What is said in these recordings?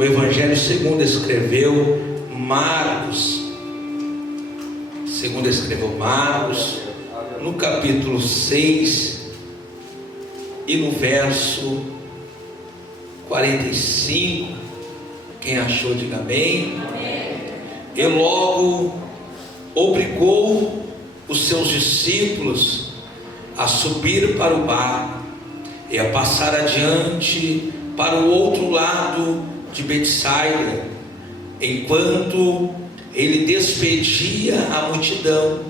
no Evangelho segundo escreveu Marcos. Segundo escreveu Marcos, no capítulo 6 e no verso 45. Quem achou, diga amém. E logo obrigou os seus discípulos a subir para o barco e a passar adiante para o outro lado de Betsaida, enquanto ele despedia a multidão.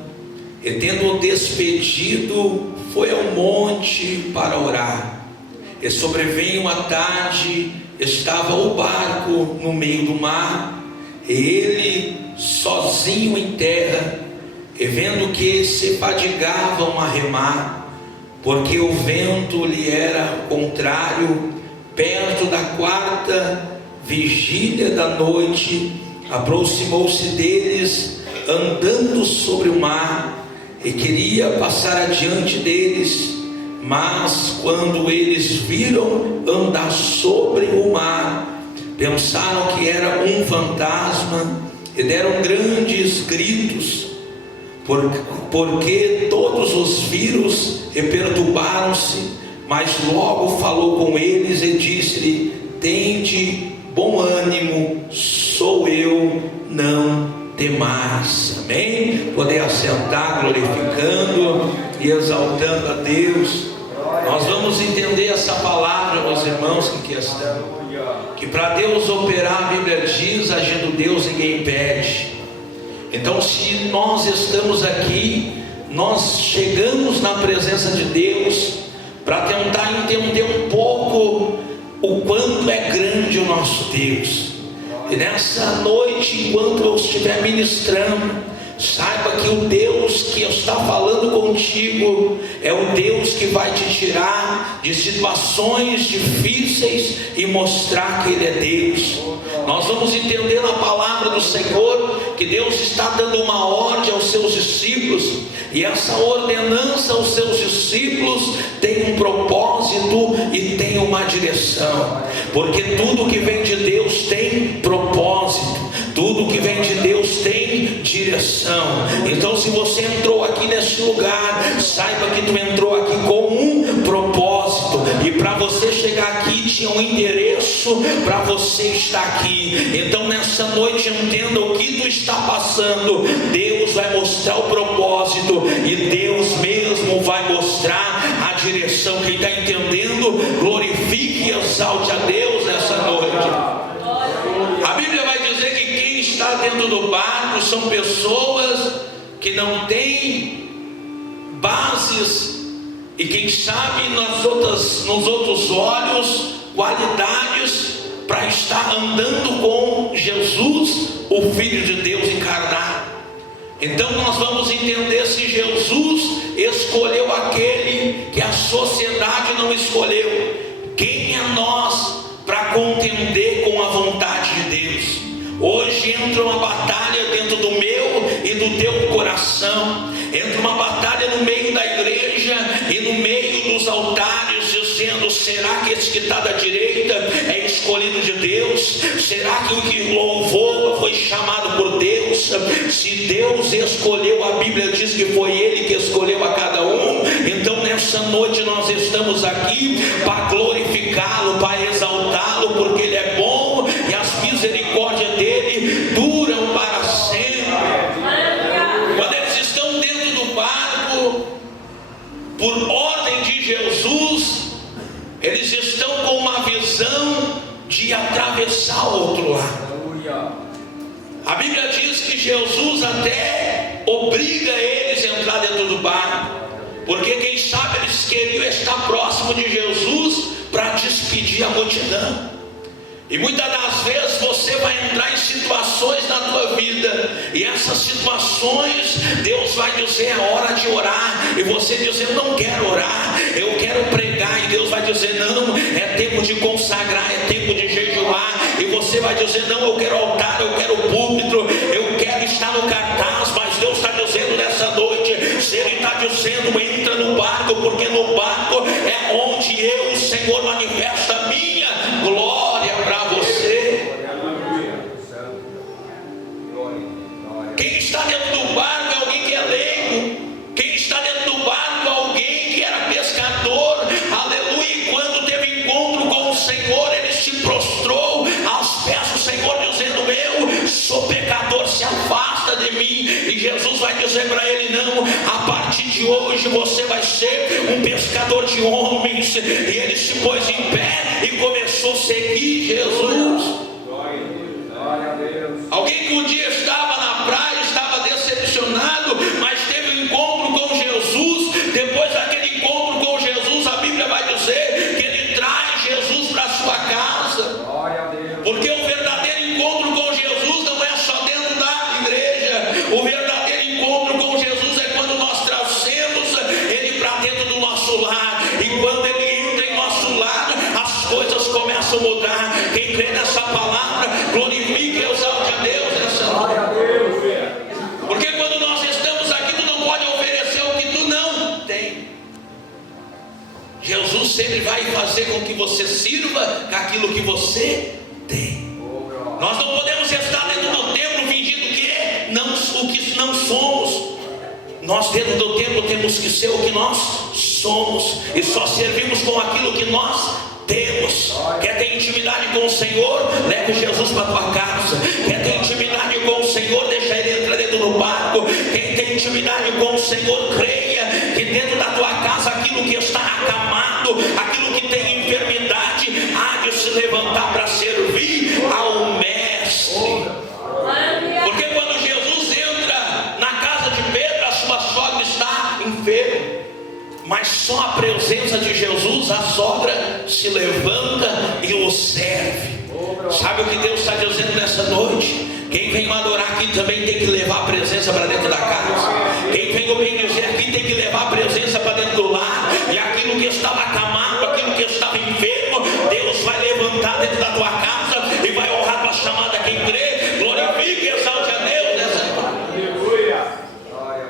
E tendo-o despedido, foi ao monte para orar. E sobreveio uma tarde, estava o barco no meio do mar, e ele sozinho em terra, e vendo que se fadigavam a remar, porque o vento lhe era contrário, perto da quarta vigília da noite, aproximou-se deles, andando sobre o mar, e queria passar adiante deles. Mas quando eles viram andar sobre o mar, pensaram que era um fantasma, e deram grandes gritos, porque todos os viram e perturbaram-se. Mas logo falou com eles e disse-lhe: tende bom ânimo, sou eu, não temais. Amém? Poder assentar, glorificando e exaltando a Deus. Nós vamos entender essa palavra, meus irmãos, em questão, que para Deus operar, a Bíblia diz, agindo Deus, ninguém impede. Então, se nós estamos aqui, nós chegamos na presença de Deus para tentar entender um pouco o quanto é grande o nosso Deus. E nessa noite, enquanto eu estiver ministrando, saiba que o Deus que está falando contigo é o Deus que vai te tirar de situações difíceis e mostrar que Ele é Deus. Nós vamos entender na palavra do Senhor que Deus está dando uma ordem aos seus discípulos, e essa ordenança aos seus discípulos tem um propósito e tem uma direção, porque tudo que vem de Deus tem propósito, tudo que vem de Deus tem direção. Então, se você entrou aqui nesse lugar, saiba que tu entrou aqui com um propósito, e para você chegar aqui tinha um endereço para você estar aqui. Então, nessa noite, entenda o que tu está passando. Deus vai mostrar o propósito, e Deus mesmo vai mostrar a direção. Quem está entendendo, glorifique e exalte a Deus nessa noite. A Bíblia vai dizer que quem está dentro do barco são pessoas que não têm bases, e quem sabe nos outros olhos, qualidades para estar andando com Jesus, o Filho de Deus encarnado. Então nós vamos entender se Jesus escolheu aquele que a sociedade não escolheu. Quem é nós para contender com a vontade de Deus? Hoje entra uma batalha dentro do meu e do teu coração, entra uma batalha no meio da igreja e no meio dos altares, dizendo: será que esse que está da direita é escolhido de Deus? Será que o que louvou foi chamado por Deus? Se Deus escolheu, a Bíblia diz que foi Ele que escolheu a cada um. Então nessa noite nós estamos aqui para glorificá-lo, para exaltá-lo, porque Ele é bom e as misericórdias dele duram para sempre. Quando eles estão dentro do barco, por ordem de Jesus, eles estão com uma visão de atravessar o outro lado. A Bíblia diz que Jesus até obriga eles a entrar dentro do barco, porque quem sabe eles queriam estar próximo de Jesus para despedir a multidão. E muitas das vezes você vai entrar em situações na tua vida, e essas situações Deus vai dizer: é hora de orar, e você diz: eu não quero orar, eu quero pregar, e Deus vai dizer: não, é tempo de consagrar, é tempo de jejuar, e você vai dizer: não, eu quero altar, eu quero púlpito, eu quero estar no cartaz. Mas Deus está dizendo nessa noite, se Ele está dizendo: entra no barco, porque no barco é onde eu, Senhor, manifesta a minha glória para você. de hoje você vai ser um pescador de homens. E ele se pôs em pé e começou a seguir Jesus. Alguém que um dia estava na praia, estava decepcionado, mas teve um encontro com Jesus. Depois daquele encontro com Jesus, a Bíblia vai dizer que ele traz Jesus para a sua casa. Porque o verdadeiro encontro com Jesus não é só dentro da igreja. O verdadeiro encontro com Jesus é quando nós trazemos ele para dentro do nosso lar. E quando ele entra em nosso lar, as coisas começam a mudar. Quem crê nessa palavra, glorifique e exalte a Deus nessa noite. Porque quando nós estamos aqui, tu não pode oferecer o que tu não tem. Jesus sempre vai fazer com que você sirva com aquilo que você tem. Nós não podemos estar dentro do templo fingindo o que não somos. Nós dentro do templo temos que ser o que nós somos, e só servimos com aquilo que nós temos. Quer ter intimidade com o Senhor? Leve Jesus para a tua casa. Quer ter intimidade com o Senhor? Deixa ele entrar dentro do barco. Quem tem intimidade com o Senhor, creia que dentro da tua casa aquilo que está acamado, aquilo que tem enfermidade, há de se levantar para servir ao Mestre. Porque quando Jesus entra na casa de Pedro, a sua sogra está enferma, mas só a presença de Jesus, a sogra se levanta e o serve. Sabe o que Deus está dizendo nessa noite? Quem vem adorar aqui também tem que levar a presença para dentro da casa. Quem vem obedecer aqui tem que levar a presença para dentro do lar. E aquilo que estava acamado, aquilo que estava enfermo, Deus vai levantar dentro da tua casa e vai honrar tua chamada. Quem crê, glorifique e exalte a Deus nessa noite.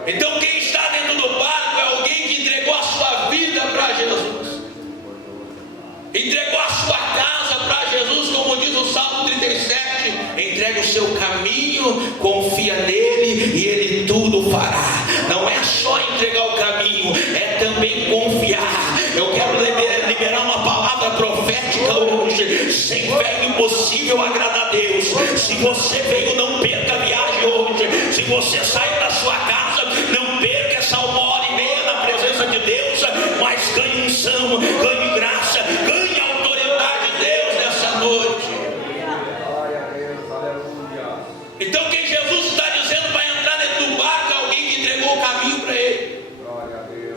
Então quem está dentro do barco é alguém que entregou a sua vida para Jesus, entregou a sua casa para Jesus, como diz o Salmo 37. Entrega o seu caminho, confia nele e ele tudo fará. Não é só entregar o caminho, é também confiar. Eu quero liberar uma palavra profética hoje. Sem fé é impossível agradar a Deus. Se você veio, não perca a viagem hoje. Se você sair da sua casa, não perca essa 1h30 na presença de Deus, mas ganhe unção, ganhe graça, ganhe a autoridade de Deus nessa noite. Então quem Jesus está dizendo para entrar dentro do barco é alguém que entregou o caminho para ele.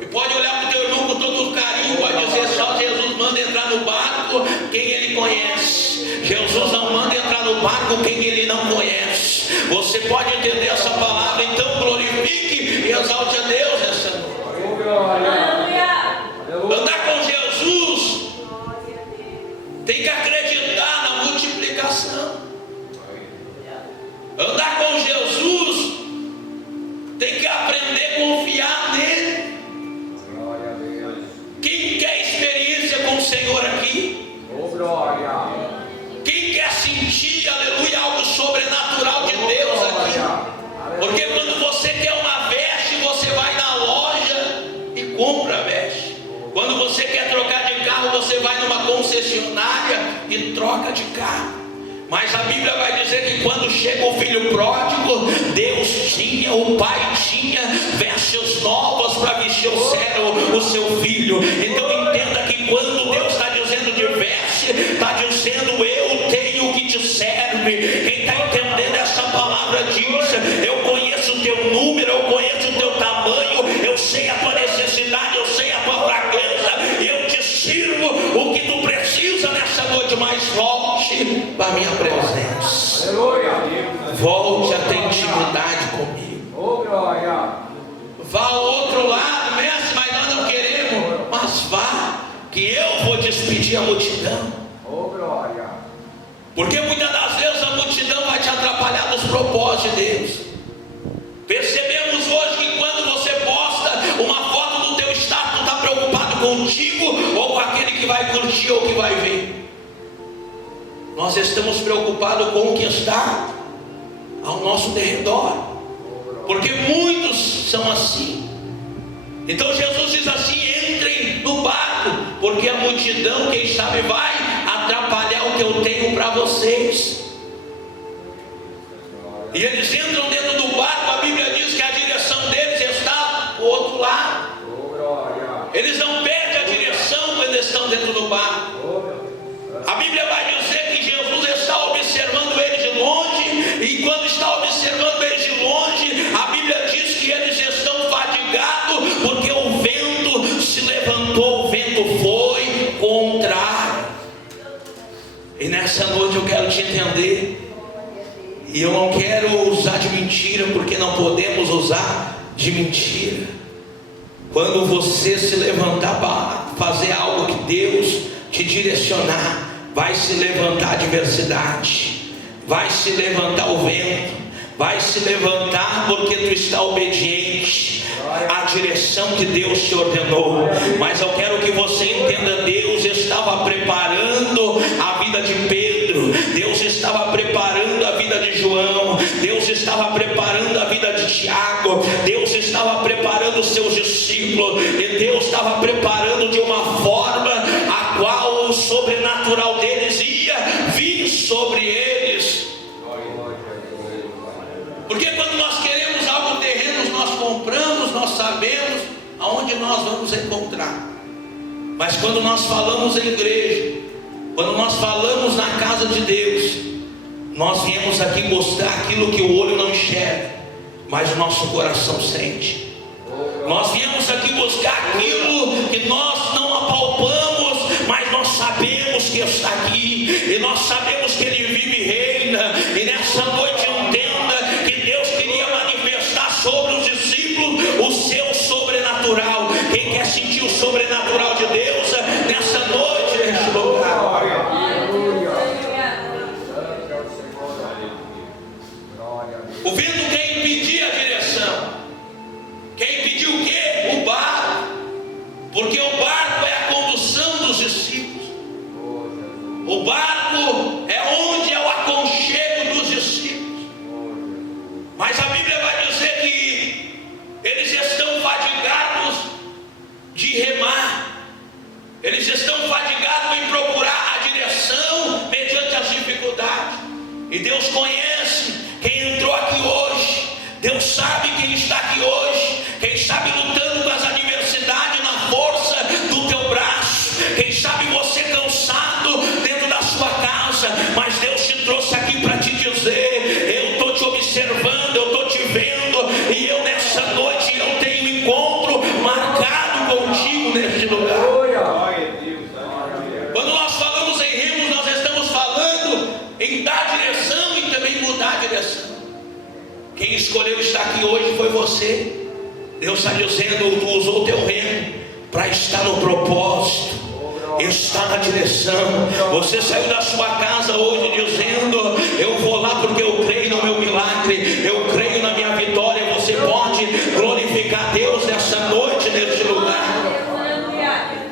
E pode olhar para o teu irmão com todo carinho, pode dizer: só Jesus manda entrar no barco quem ele conhece. Jesus não manda entrar no barco quem ele não conhece. Você pode entender essa palavra, então glorifique e exalte a Deus essa noite. Andar com Jesus tem que acreditar na multiplicação. Andar com Jesus tem que aprender a confiar nele. Quem quer experiência com o Senhor aqui? Quem quer sentir, aleluia, algo sobrenatural de Deus aqui? Porque quando você quer uma veste, você vai na loja e compra a veste. Quando você quer trocar de carro, você vai numa concessionária e troca de carro. Mas a Bíblia vai dizer que quando chega o filho pródigo, Deus tinha, o pai tinha vestes novas para vestir o seu filho. Então entenda que quando Deus está dizendo de veste, está dizendo: eu tenho o que te serve. Quem está entendendo essa palavra diz: eu conheço o teu número, eu conheço o teu tamanho, eu sei a tua necessidade, eu sei a tua fraqueza, e eu te sirvo o que tu precisa nessa noite. Mas volte para a minha presença, volte a ter intimidade comigo. Vá ao outro lado, mestre, mas nós não queremos. Mas vá, que eu vou despedir a multidão. Porque muitas das vezes a multidão vai te atrapalhar dos propósitos de Deus. Percebemos hoje que quando você posta uma foto do teu status, tu está preocupado contigo ou com aquele que vai curtir ou que vai ver. Nós estamos preocupados com o que está ao nosso derredor, porque muitos são assim. Então Jesus diz assim: entrem no barco, porque a multidão, quem sabe, vai atrapalhar o que eu tenho para vocês. E eles entram dentro do barco. A Bíblia diz que a direção deles está do outro lado. poder. E eu não quero usar de mentira, porque não podemos usar de mentira. Quando você se levantar para fazer algo que Deus te direcionar, vai se levantar a adversidade, vai se levantar o vento, vai se levantar porque tu está obediente à direção que Deus te ordenou. Mas eu quero que você entenda, Deus estava preparando a vida de Pedro, Deus estava preparando a vida de João, Deus estava preparando a vida de Tiago, Deus estava preparando os seus discípulos, e Deus estava preparando de uma forma a qual o sobrenatural deles ia vir sobre eles. Porque quando nós queremos algo terreno, nós compramos, nós sabemos aonde nós vamos encontrar. Mas quando nós falamos em igreja, quando nós falamos na casa de Deus, nós viemos aqui mostrar aquilo que o olho não enxerga, mas o nosso coração sente. Nós viemos aqui buscar aquilo que nós não apalpamos, mas nós sabemos que está aqui, e nós sabemos que Ele vive e reina. E nessa noite entenda que Deus queria manifestar sobre os discípulos o seu sobrenatural. Quem quer sentir o sobrenatural de Deus nessa noite, neste lugar? O vento quer impedir a direção. Quer impedir o quê? O barco. Porque o barco é a condução dos discípulos. O barco é onde é o aconchego dos discípulos. Mas a Bíblia vai dizer que eles estão fadigados de remar. Eles estão fadigados em procurar a direção mediante as dificuldades. E Deus conhece quem entrou aqui hoje. Deus sabe quem está aqui hoje. Quem sabe lutando com as adversidades na força do teu braço. Quem sabe você cansado dentro da sua casa. Mas Deus te trouxe aqui para te dizer: eu estou te observando, eu estou te vendo. E eu nessa noite eu tenho um encontro marcado contigo neste lugar. Quando nós falamos em remos, nós estamos falando em dar direção e também mudar a direção. Quem escolheu estar aqui hoje foi você. Deus está dizendo: tu usou o teu remo para estar no propósito, estar na direção. Você saiu da sua casa hoje dizendo: eu vou lá porque eu creio no meu milagre, eu creio na minha vitória. Você pode glorificar Deus nessa noite, neste lugar.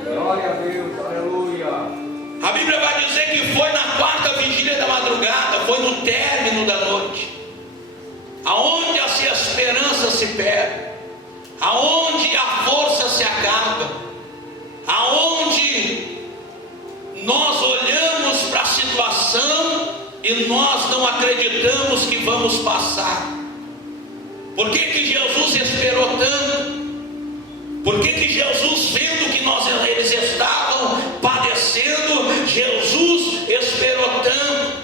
Glória a Deus, aleluia. A Bíblia vai dizer que foi na quarta vigília da madrugada, foi no término da noite, aonde a esperança se perde, aonde a força se acaba, aonde nós olhamos para a situação e nós não acreditamos que vamos passar. Por que que Jesus esperou tanto? Por que que Jesus, vendo que eles estavam padecendo, Jesus esperou tanto?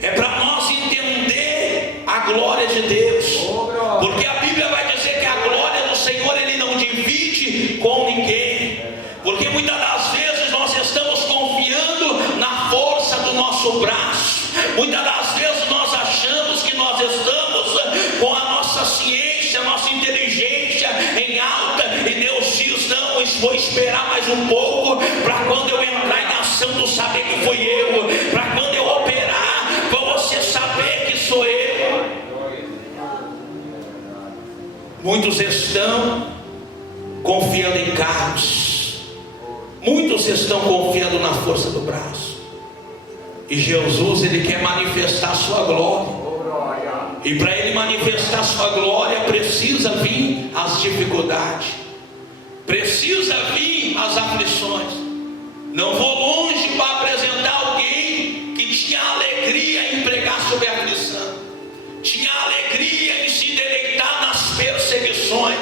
É para nós entender a glória de Deus. Porque a Bíblia vai dizer que a glória do Senhor Ele não divide com ninguém. Porque muitas das vezes nós estamos confiando na força do nosso braço. Muitas das vezes nós achamos que nós estamos com a nossa ciência, a nossa inteligência em alta. E Deus diz: não, eu vou esperar mais um pouco, para quando eu entrar em ação tu saber que fui eu, para quando eu operar, para você saber que sou eu. Muitos estão confiando em carros, muitos estão confiando na força do braço. E Jesus, Ele quer manifestar a sua glória. E para Ele manifestar a sua glória, precisa vir as dificuldades, precisa vir as aflições. Não vou longe para apresentar alguém que tinha alegria em pregar sobre a aflição, tinha alegria em se deleitar nas perseguições.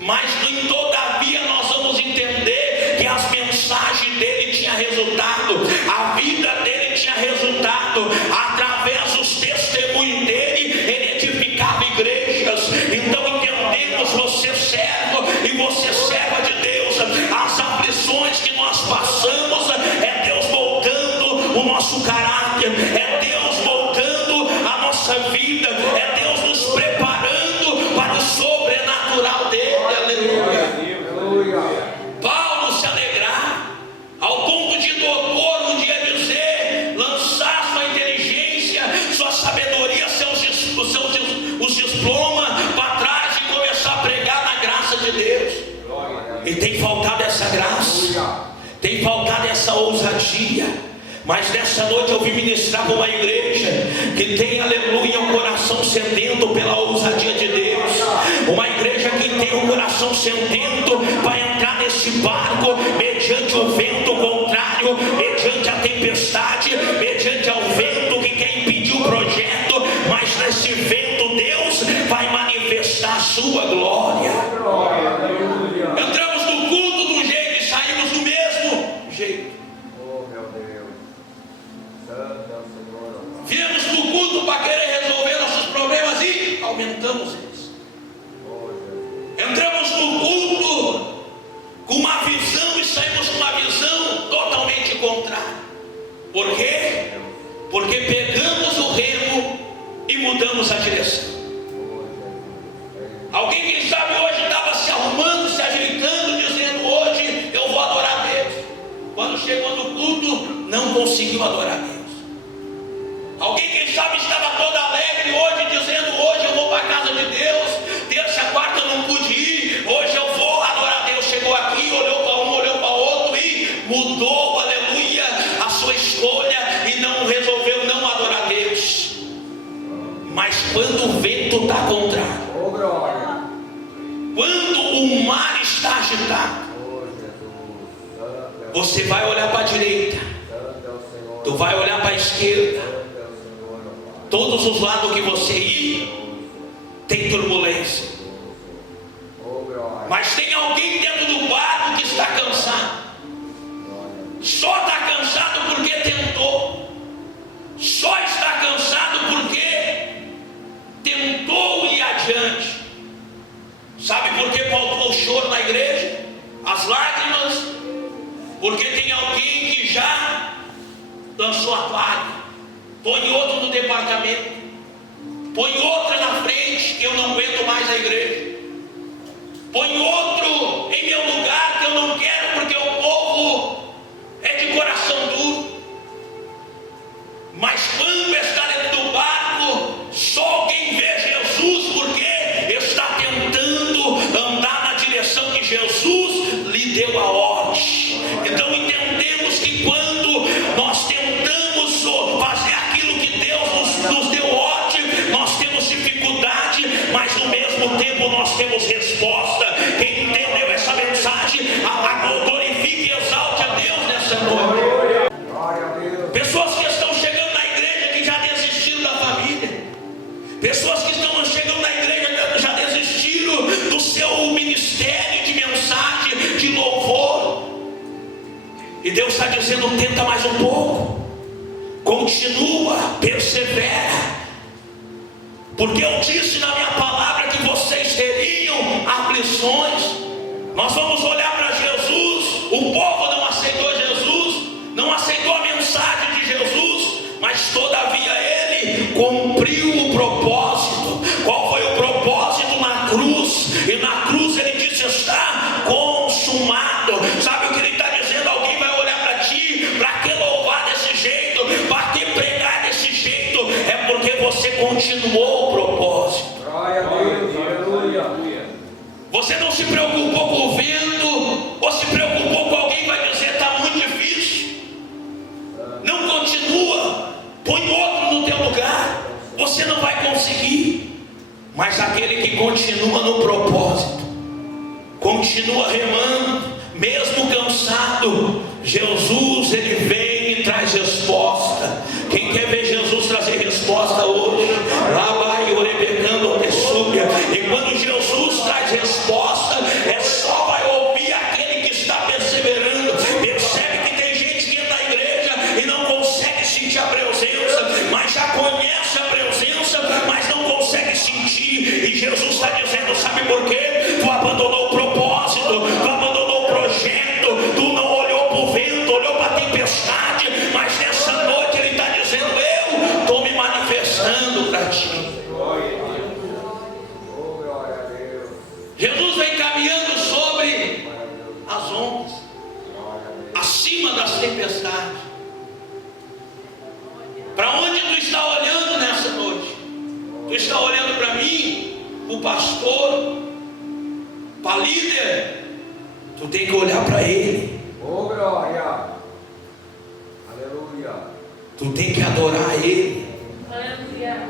Mas todavia nós vamos entender que as mensagens dele tinham resultado, a vida dele tinha resultado. Através dos testemunhos dele, ele edificava igrejas. Então entendemos, você servo e você serva de Deus, as aflições que nós passamos é Deus voltando diploma para trás e começar a pregar na graça de Deus. E tem faltado essa graça, tem faltado essa ousadia. Mas nessa noite eu vim ministrar para uma igreja que tem, aleluia, um coração sedento pela ousadia de Deus. Uma igreja que tem um coração sedento para entrar nesse barco mediante o vento contrário, mediante a tempestade, mediante ao vento que quer impedir o projeto. Mas nesse vento Deus vai manifestar a sua glória. Entramos no culto de um jeito e saímos do mesmo jeito. Viemos para o culto para querer resolver nossos problemas e aumentamos eles. Entramos no culto com uma visão e saímos com uma visão totalmente contrária. Por quê? Porque pegamos o remo e mudamos a direção. Alguém que sabe hoje estava se arrumando, se ajeitando, dizendo: hoje eu vou adorar a Deus. Quando chegou no culto, não conseguiu adorar a Deus. Alguém que sabe estava todo alegre hoje, dizendo: hoje eu vou para a casa de Deus. Terça, quarta eu não pude ir, hoje eu vou adorar a Deus. Chegou aqui, olhou para um, olhou para outro e mudou, aleluia, a sua escolha e não resolveu não adorar a Deus. Mas quando o vento está contrário, quando o mar está agitado, você vai olhar para a direita, tu vai olhar para a esquerda. Todos os lados que você ir, tem turbulência. Mas tem alguém dentro do barco que está cansado. Só está cansado porque tentou. Só está cansado porque tentou ir adiante. Sabe por que faltou o choro na igreja? As lágrimas? Porque tem alguém que já lançou a toalha. Põe outro no departamento, põe outra na frente, que eu não aguento mais a igreja, põe outro em meu lugar que eu não quero, porque o povo é de coração duro. Mas quando está dentro do barco, só alguém vê Jesus, porque está tentando andar na direção que Jesus lhe deu a ordem. Então entendemos que quando nós tentamos fazer aquilo que Deus nos deu ordem, nós temos dificuldade, mas no mesmo tempo nós temos resposta. Quem entendeu essa mensagem, glorifique e exalte a Deus nessa noite. Pessoas que estão chegando na igreja que já desistiram da família, pessoas que estão chegando na igreja que já desistiram do seu ministério de mensagem, de louvor, e Deus está dizendo: tenta mais um pouco. Continua, persevera, porque eu disse na minha palavra que vocês teriam aflições. Nós vamos olhar para Jesus. O povo não aceitou Jesus, não aceitou a mensagem de Jesus, mas todavia ele cumpriu o propósito. Qual foi o propósito? Na cruz. E na cruz ele disse: está consumado. Sabe o que ele está dizendo? Alguém vai olhar para ti: para que louvar desse jeito, para que pregar desse jeito? É porque você continuou o propósito. Você não se preocupou com o vento, ou se preocupou com alguém vai dizer: está muito difícil. Não continua, põe outro no teu lugar. Você não vai conseguir. Mas aquele que continua no propósito, continua remando, mesmo cansado, Jesus ele vem e traz resposta. Quem quer ver Jesus trazer resposta hoje? Lá vai orebecando a pessoa. E quando Jesus traz resposta, só vai ouvir aquele que está perseverando. Percebe que tem gente que entra na igreja e não consegue sentir a presença, mas já conhece a presença, mas não consegue sentir. E Jesus está dizendo: sabe por quê? Tu abandonou o propósito, tu abandonou o projeto, tu não olhou para o vento, olhou para a tempestade. Mas nessa noite ele está dizendo: eu estou me manifestando para ti. Jesus vem caminhando sobre as ondas, acima das tempestades. Para onde tu está olhando nessa noite? Tu está olhando para mim? pastor, para líder, tu tem que olhar para ele. Oh, glória. Aleluia. Tu tem que adorar ele. Aleluia.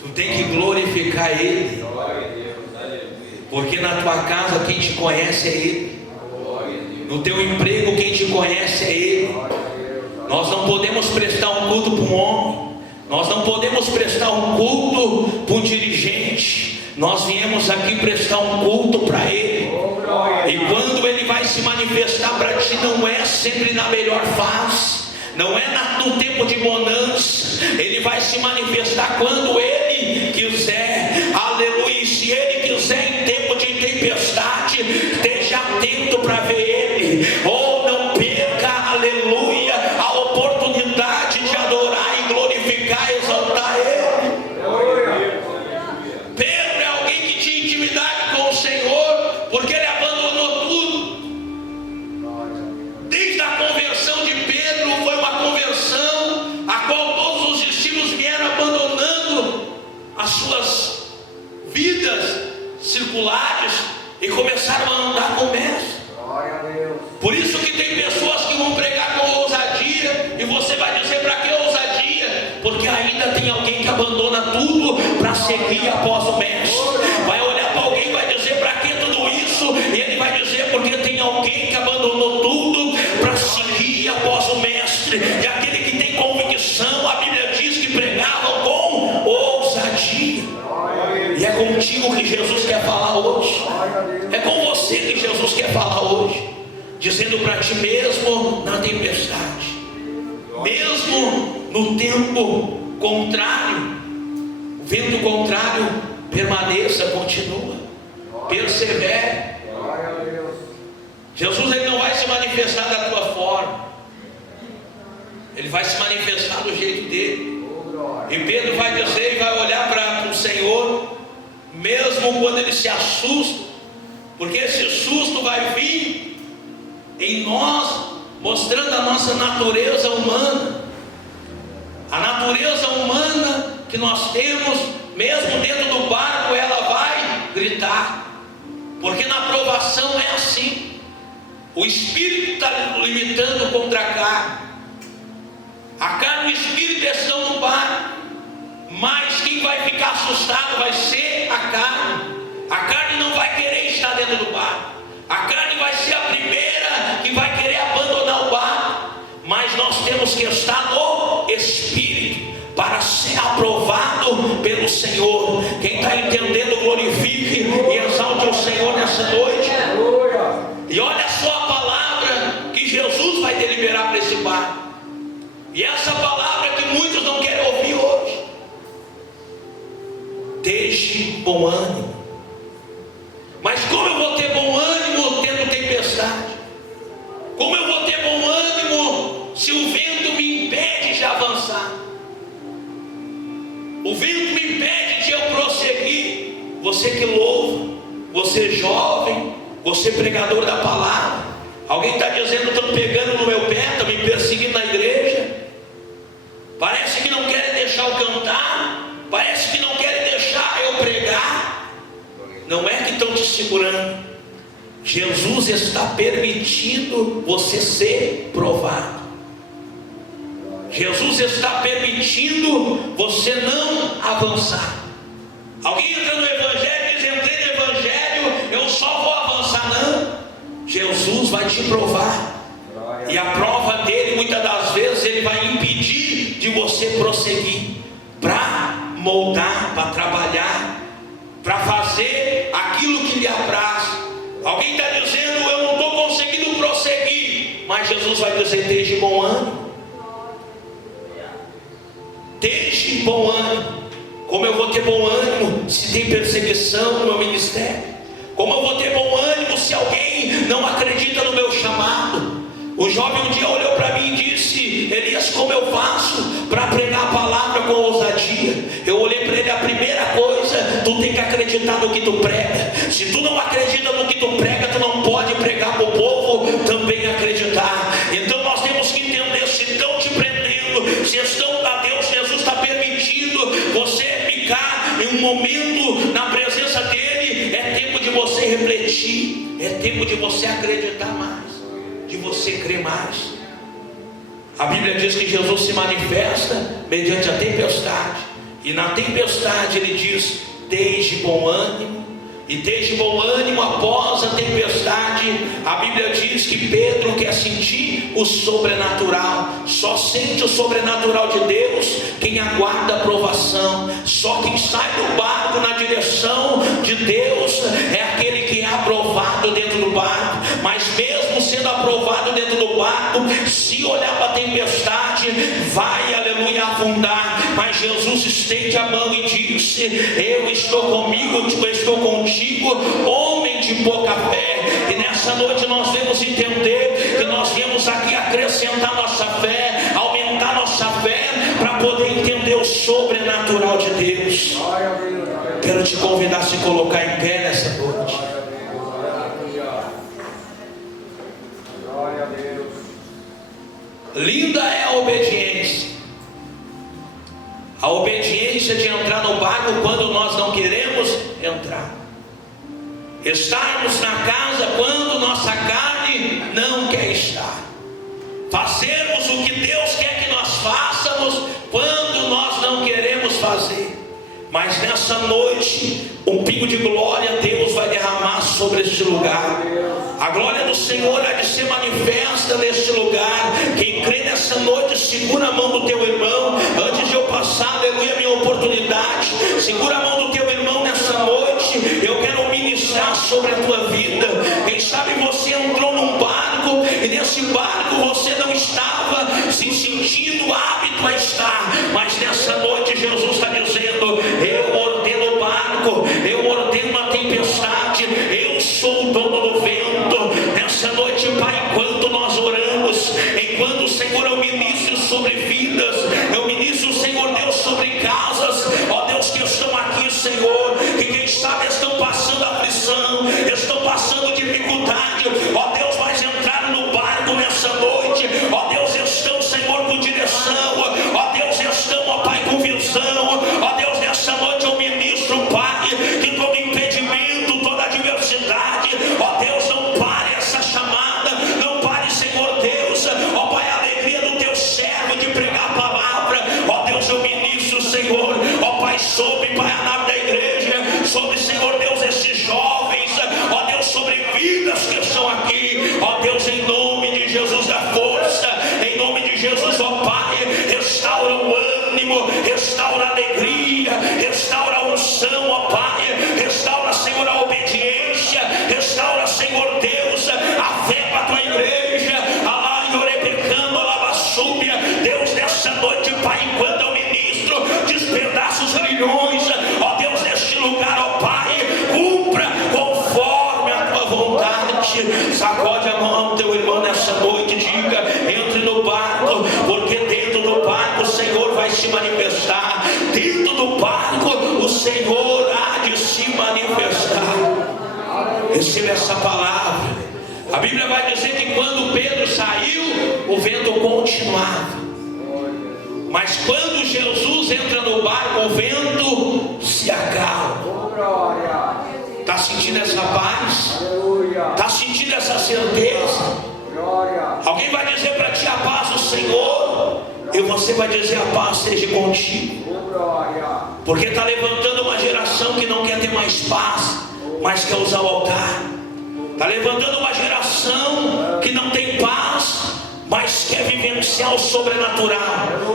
Tu tem que glorificar ele. Glória a Deus. Aleluia. Porque na tua casa quem te conhece é ele. Glória a Deus. No teu emprego quem te conhece é ele. Glória a Deus. Nós não podemos prestar um culto para um homem. Nós não podemos prestar um culto para um dirigente. Nós viemos aqui prestar um culto para ele. Oh, glória. E quando ele vai se manifestar para ti, não é sempre na melhor fase, não é no tempo de bonança. Ele vai se manifestar quando ele quiser. Aleluia. E se ele quiser em tempo de tempestade, esteja atento para ver ele. Ou não perca, aleluia, a oportunidade de adorar e glorificar, exaltar ele. Glória. Pedro é alguém que tinha intimidade com o Senhor, porque ele abandonou tudo. Desde a conversão de Pedro, foi uma conversão a qual todos os discípulos vieram abandonando as suas vidas circulares e começaram a andar com o Mestre. Glória a Deus. Por isso que tem pessoas que vão pregar com ousadia, e você vai dizer: para que ousadia? Porque ainda tem alguém que abandona tudo para seguir após o Mestre. Vai olhar para alguém e vai dizer: para que tudo isso? E ele vai dizer: porque tem alguém que abandonou tudo para seguir após o Mestre. E aquele que tem convicção, a Bíblia diz que pregavam com ousadia. E é contigo que Jesus quer falar hoje. Glória a Deus. É com você que Jesus quer falar hoje, dizendo para ti: mesmo na tempestade, mesmo no tempo contrário, o vento contrário, permaneça, continua, persevere. Glória a Deus. Jesus, ele não vai se manifestar da tua forma, ele vai se manifestar do jeito dele. Oh, glória. E Pedro vai dizer e vai olhar para o Senhor, mesmo quando ele se assusta, porque esse susto vai vir em nós, mostrando a nossa natureza humana. A natureza humana que nós temos, mesmo dentro do barco, ela vai gritar, porque na provação é assim. O espírito está limitando contra a carne. A carne e o espírito estão no barco, mas quem vai ficar assustado vai ser a carne. A carne não vai querer estar dentro do barco. A carne vai ser a primeira que vai querer abandonar o barco. Mas nós temos que estar no Espírito para ser aprovado pelo Senhor. Quem está entendendo, glorifique e exalte o Senhor nessa noite. Aleluia. E olha só a palavra que Jesus vai deliberar para esse barco. E essa palavra que muitos não querem ouvir hoje: deixe bom ânimo. Mas como eu vou ter bom ânimo tendo tempestade? Como eu vou ter bom ânimo se o vento me impede de avançar? O vento me impede de eu prosseguir. Você que louva, você jovem, você pregador da palavra, alguém está dizendo: estão pegando no meu pé, estão me perseguindo na igreja. Parece que não querem deixar eu cantar, parece que não querem deixar eu pregar. Não é que estão te segurando. Jesus está permitindo você ser provado. Jesus está permitindo você não avançar. Alguém entra no Evangelho e diz: entrei no Evangelho, eu só vou avançar. Não, Jesus vai te provar. E a prova dele, muitas das vezes, ele vai impedir de você prosseguir, para moldar, para trabalhar, para fazer aquilo que lhe apraz. Alguém está dizendo: eu não estou conseguindo prosseguir, mas Jesus vai dizer: deixe bom ânimo. Deixe bom ânimo. Como eu vou ter bom ânimo se tem perseguição no meu ministério? Como eu vou ter bom ânimo se alguém não acredita no meu chamado? O jovem um dia olhou para mim e disse: Elias, como eu faço para pregar a palavra com ousadia? Eu olhei para ele: a primeira coisa, tu tem que acreditar no que tu prega. Se tu não acredita no que tu prega, tu não pode pregar para o povo também acreditar. Então nós temos que entender: se estão te prendendo, se estão a Deus, Jesus está permitindo você ficar em um momento na presença tempo de você acreditar mais, de você crer mais. A Bíblia diz que Jesus se manifesta mediante a tempestade, e na tempestade ele diz: "Tende bom ânimo". E tende bom ânimo após a tempestade. A Bíblia diz que Pedro quer sentir o sobrenatural. Só sente o sobrenatural de Deus quem aguarda a provação. Só quem sai do barco na direção de Deus é aquele que é aprovado dentro do barco. Mas mesmo sendo aprovado dentro do barco, se olhar para a tempestade, vai, aleluia, afundar. Mas Jesus estende a mão e disse: "Eu estou comigo, eu estou contigo, homem de pouca fé". E nessa noite nós devemos entender que nós viemos aqui acrescentar nossa fé, aumentar nossa fé, para poder entender o sobrenatural de Deus. Quero te convidar a se colocar em pé nessa noite. Linda é a obediência. A obediência de entrar no barco quando nós não queremos entrar. Estarmos na casa quando nossa carne não quer estar. Fazermos o que Deus quer que nós façamos quando nós não queremos fazer. Mas nessa noite, um pingo de glória Deus vai derramar sobre este lugar. A glória do Senhor há de ser manifesta neste lugar. Quem crê nessa noite, segura a mão do teu irmão. Antes de eu passar, aleluia, a minha oportunidade, segura a mão do teu irmão nessa noite. Eu quero ministrar sobre a tua vida. Quem sabe você entrou num barco, e nesse barco você não estava se sentindo apto a estar. Mas nessa noite Jesus está dizendo: "Eu ordeno o barco, eu ordeno a tempestade, eu sou o dono do vento". Nessa noite, Pai, enquanto nós oramos, enquanto, Senhor, eu ministro sobre vidas, eu ministro, Senhor Deus, sobre casas, ó Deus, que estão aqui, Senhor, que quem sabe estão passando aflição, estão passando dificuldade, ó Deus, mas entraram no barco nessa noite, ó Deus, estão, Senhor, com direção, ó Deus, estão, ó Pai, com visão, ó Deus, nessa noite eu ministro, Pai, que todo impedimento, toda adversidade, ó Deus, não pare essa chamada, não pare, Senhor Deus, ó Pai, a alegria do teu servo de pregar a palavra, ó Deus, eu ministro, Senhor, ó Pai, sobre, Pai, a nave da igreja, sobre, Senhor Deus, esses jovens, ó Deus, sobre vidas que estão aqui, ó Deus, em nome de Jesus da força, em nome de Jesus, ó Pai, restaura o ânimo, restaura a alegria, restaura a unção, ó Pai, restaura, Senhor, a obediência, restaura, Senhor Deus, a fé para a tua igreja. Deus, nessa noite, Pai, enquanto eu ministro, despedaça os grilhões, ó Deus, neste lugar, ó Pai, cumpra conforme a tua vontade. Sacode a mão do teu irmão nessa noite, diga: entre no barco, porque dentro do barco o Senhor vai se manifestar. Dentro do barco o Senhor há de se manifestar. Receba essa palavra. A Bíblia vai dizer que quando Pedro saiu, o vento continuava. Mas quando Jesus entra no barco, o vento se acalma. Está sentindo essa paz? Está sentindo essa certeza? Alguém vai dizer para ti: a paz do Senhor, e você vai dizer: a paz seja contigo. Porque está levantando uma geração que não quer ter mais paz, mas quer usar o altar. Está levantando uma geração que não tem paz, mas quer vivenciar o sobrenatural.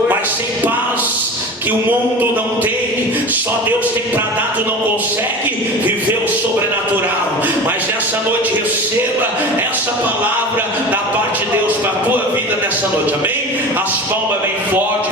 Mas sem paz que o mundo não tem, só Deus tem para dar, tu não consegue viver o sobrenatural. Mas nessa noite receba essa palavra da parte de Deus para a tua vida nessa noite, amém? As palmas bem fortes.